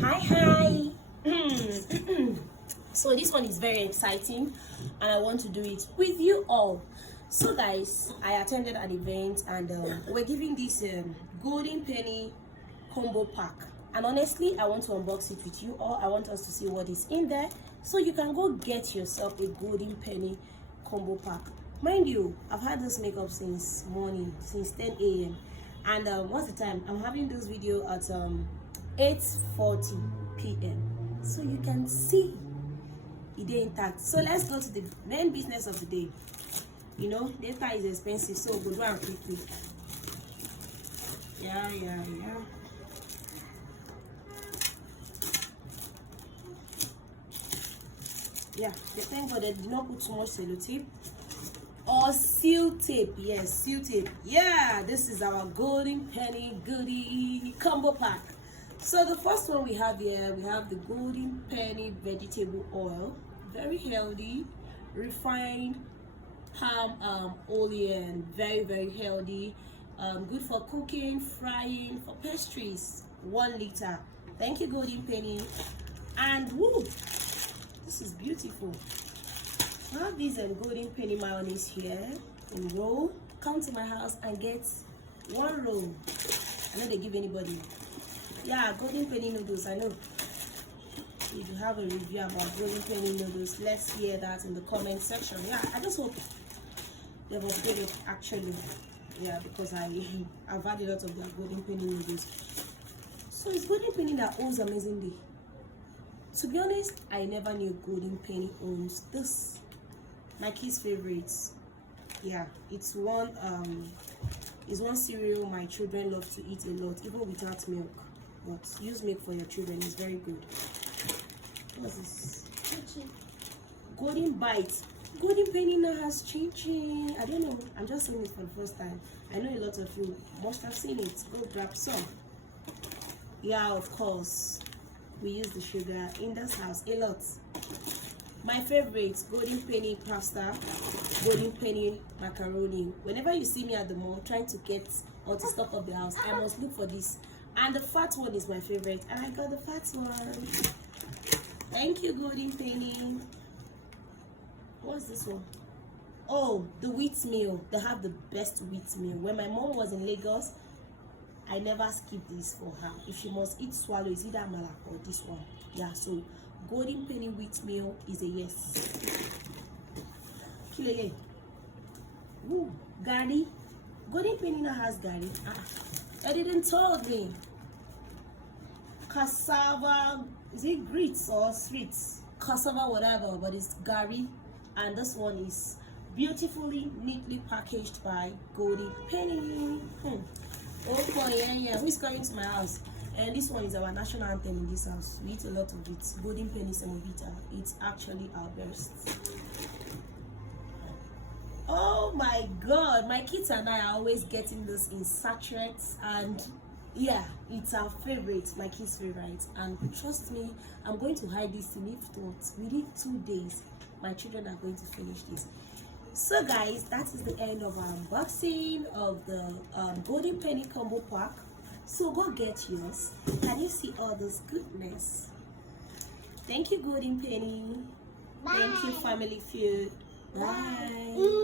Hi. So this one is very exciting and I want to do it with you all. So guys, I attended an event and we're giving this golden penny combo pack, and honestly I want to unbox it with you all. I want us to see what is in there so you can go get yourself a golden penny combo pack. Mind you, I've had this makeup since morning, since 10 a.m. and what's the time? I'm having this video at 8:40 p.m. so you can see it is intact. So let's go to the main business of the day. You know, data is expensive, so we'll go and quickly. Yeah. Thank God they did not put too much sellotape or seal tape. Yes, seal tape. Yeah, this is our golden penny goodie combo pack. So the first one we have here, we have the golden penny vegetable oil, very healthy, refined palm oil, and very healthy, good for cooking, frying, for pastries. 1 liter. Thank you, golden penny. And woo, this is beautiful. I have this golden penny mayonnaise here in roll. Come to my house and get 1 roll. I know they give anybody. Yeah, golden penny noodles. I know if you have a review about golden penny noodles, let's hear that in the comment section. Yeah, I just hope they've upgraded actually. Yeah, because I've had a lot of their golden penny noodles. So it's golden penny that owns amazingly. To be honest, I never knew golden penny owns this. My kids' favorites. Yeah, it's one cereal my children love to eat a lot, even without milk. But use milk for your children, it's very good. What's this? Golden Bite. Golden penny now has chin. I don't know, I'm just seeing it for the first time. I know a lot of you must have seen it. Go grab some. Yeah, of course, we use the sugar in this house a lot. My favorite, golden penny pasta, golden penny macaroni. Whenever you see me at the mall trying to get or to stock up the house, I must look for this. And the fat one is my favorite, and I got the fat one. Thank you, golden penny. What's this one? Oh, the wheat meal. They have the best wheat meal. When my mom was in Lagos, I never skipped this for her. If she must eat swallow, it's either amala or this one. Yeah, so golden penny wheat meal is a yes. Kilele. Ooh, gari. Golden penny now has gari. They didn't told me. Cassava, is it grits or sweets? Cassava, whatever, but it's gari. And this one is beautifully, neatly packaged by golden penny. Oh boy, yeah. Who's coming to my house? And this one is our national anthem in this house. We eat a lot of it. Golden penny semovita. It's actually our best. Oh my God, my kids and I are always getting this in sachets, and yeah, it's our favorite, my kids' favorite. And trust me, I'm going to hide this in if not within 2 days. My children are going to finish this. So guys, that is the end of our unboxing of the golden penny combo pack. So go get yours. Can you see all this goodness? Thank you, golden penny. Bye. Thank you, family feud. Bye.